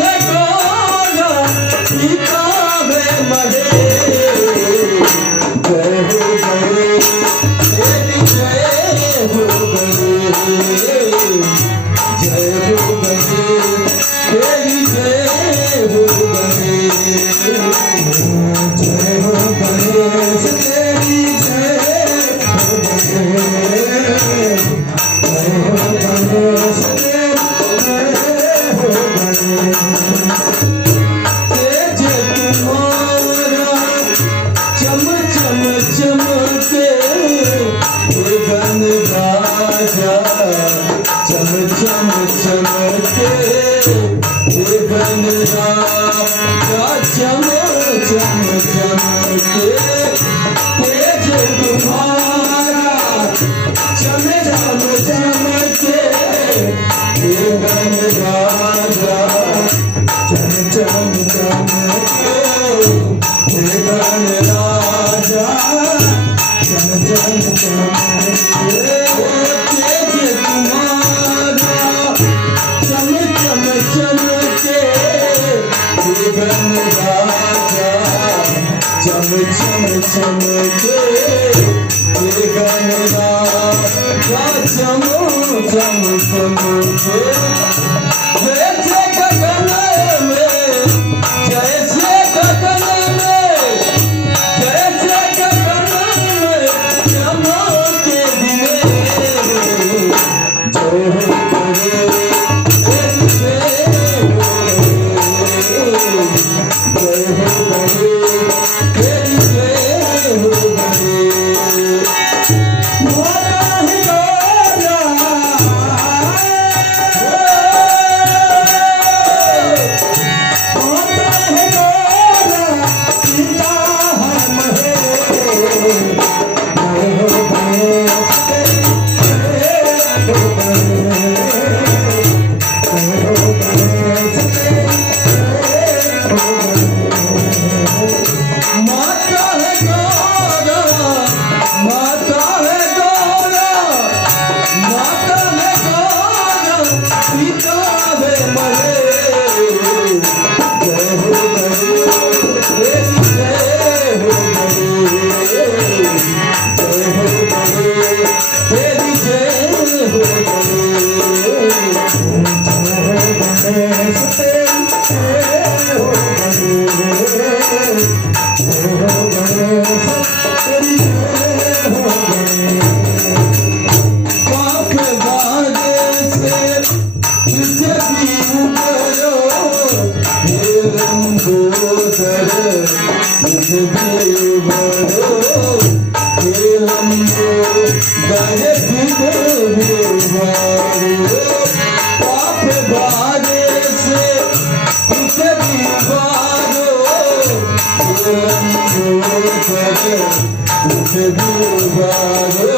है गौरा पिता है महेश। जय हो गणेश तेरी जय हो गणेश। जय हो गणेश तेरी जय हो गणेश। जय हो गणेश तेरी जय हो गणेश। जय हो गणेश तेज तुम्हारा चम चम चमके गण राजा। चम चम चमके गण राजा। चम चम चमके तेज तुम्हारा चम चम चमके गण राजा। चम चम चमके गण राजा। चम चम चमके तेज तुम्हारा चम चम चमके गण राजा। चम चम चमके गण राजा। चम चम चमके जैसे गगन में जैसे गगन में जैसे गगन में चमके दिने। जय हो गणेश जय हो गणेश। जय हो गणेश तेरी जय हो गणेश। मोरा है गौरा मोरा है गौरा पिता है महेश। जय हो गणेश तेरी जय हो गणेश। जय हो गणेश तेरी जय हो गणेश। माता है गौरा माता है गौरा माता है गौरा पिता है महेश। जय हो गणेश तेरी जय हो गणेश। जय हो गणेश तेरी जय हो गणेश। जय हो गणेश तेरी जय हो गणेश। जय हो गणेश तेरी जय हो गणेश। पाप बाजे से पृथ्वी उबरो हे लंबोदर पृथ्वी उबरो हे लंबोदर पृथ्वी उबरो। पाप बाजे से पृथ्वी उबरो हे लंबोदर पृथ्वी उबरो।